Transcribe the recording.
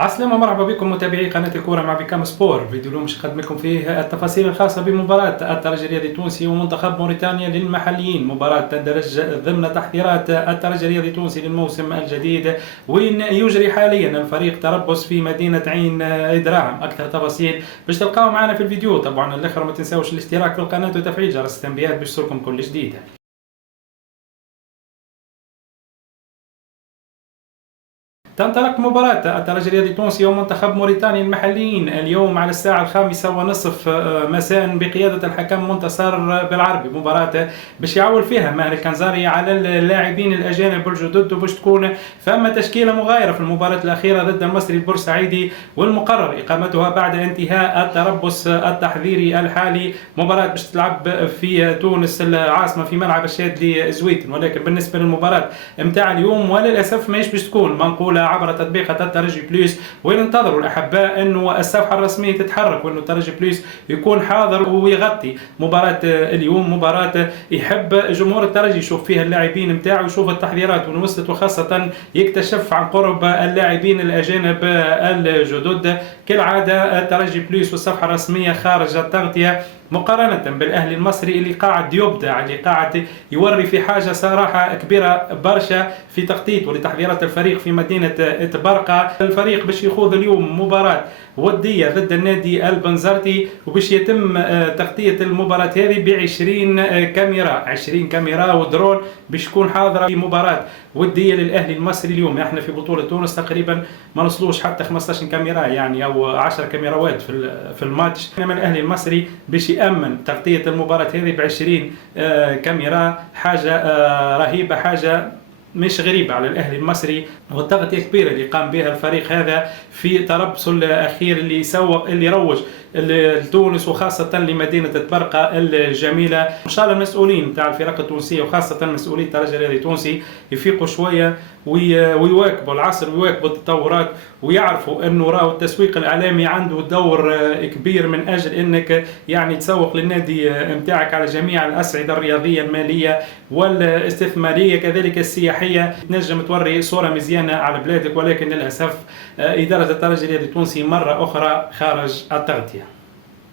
عسلامة، مرحبا بكم متابعي قناة الكورة مع بكام سبور. فيديو اليوم باش نقدم لكم فيه التفاصيل الخاصة بمباراة الترجي الرياضي التونسي ومنتخب موريتانيا للمحليين. مباراة تندرج ضمن تحضيرات الترجي الرياضي التونسي للموسم الجديد، وين يجري حاليا الفريق تربص في مدينة عين دراهم. أكثر تفاصيل باش تلقاو معنا في الفيديو. طبعا الأخر ما تنساوش الاشتراك في القناة وتفعيل جرس التنبيهات باش يوصلكم كل جديد. تنطلق مباراة الترجي الرياضي التونسي ومنتخب موريتانيا المحليين اليوم على الساعة 5:30 مساء بقيادة الحكم منتصر بالعربي. مباراة باش يعول فيها ماهر الكنزاري على اللاعبين الأجانب الجدد، وباش تكون فما تشكيلة مغايرة في المباراة الأخيرة ضد المصري البورسعيدي، والمقرر إقامتها بعد انتهاء التربص التحضيري الحالي. مباراة باش تلعب في تونس العاصمة في ملعب الشادلي زويتن، ولكن بالنسبة للمباراة متاع اليوم وللأسف ماهيش باش تكون منقولة عبر تطبيق الترجي بليس، وننتظروا الأحباء أنه الصفحة الرسمية تتحرك وأنه الترجي بليس يكون حاضر ويغطي مباراة اليوم. مباراة يحب جمهور الترجي يشوف فيها اللاعبين متاعه، يشوف التحضيرات وين وصلت، وخاصة يكتشف عن قرب اللاعبين الأجانب الجدد. كالعادة الترجي بليس والصفحة الرسمية خارج التغطية، مقارنة بالأهلي المصري اللي قاعد يبدع، اللي قاعد يوري في حاجة صراحة كبيرة برشا في تخطيط ولتحضيرات الفريق في مدينة تبرقة. الفريق باش يخوض اليوم مباراة ودية ضد النادي البنزرتي، وباش يتم تغطية المباراة هذه ب20 كاميرا، 20 كاميرا ودرون باش تكون حاضرة في مباراة ودية للأهلي المصري اليوم. احنا في بطولة تونس تقريبا ما نوصلوش حتى 15 كاميرا يعني، أو 10 كاميرات في الماتش، انما الأهلي المصري باش يأمن تغطية المباراة هذه ب20 كاميرا. حاجة رهيبة، حاجة مش غريبة على الأهلي المصري، والتغطية كبيرة اللي قام بها الفريق هذا في تربصه الأخير اللي روج لتونس، وخاصة لمدينة تبرقة الجميلة. إن شاء الله المسؤولين تاع الفرق التونسية وخاصة مسؤولي الترجي الرياضي التونسي يفيقوا شوية ويواكبوا العصر ويواكبوا التطورات، ويعرفوا انه راهو التسويق الاعلامي عنده دور كبير من اجل انك يعني تسوق للنادي متاعك على جميع الاصعده الرياضيه الماليه والاستثماريه كذلك السياحيه، تنجم توري صوره مزيانه على بلادك. ولكن للاسف اداره الترجي الرياضي التونسي مره اخرى خارج التغطيه.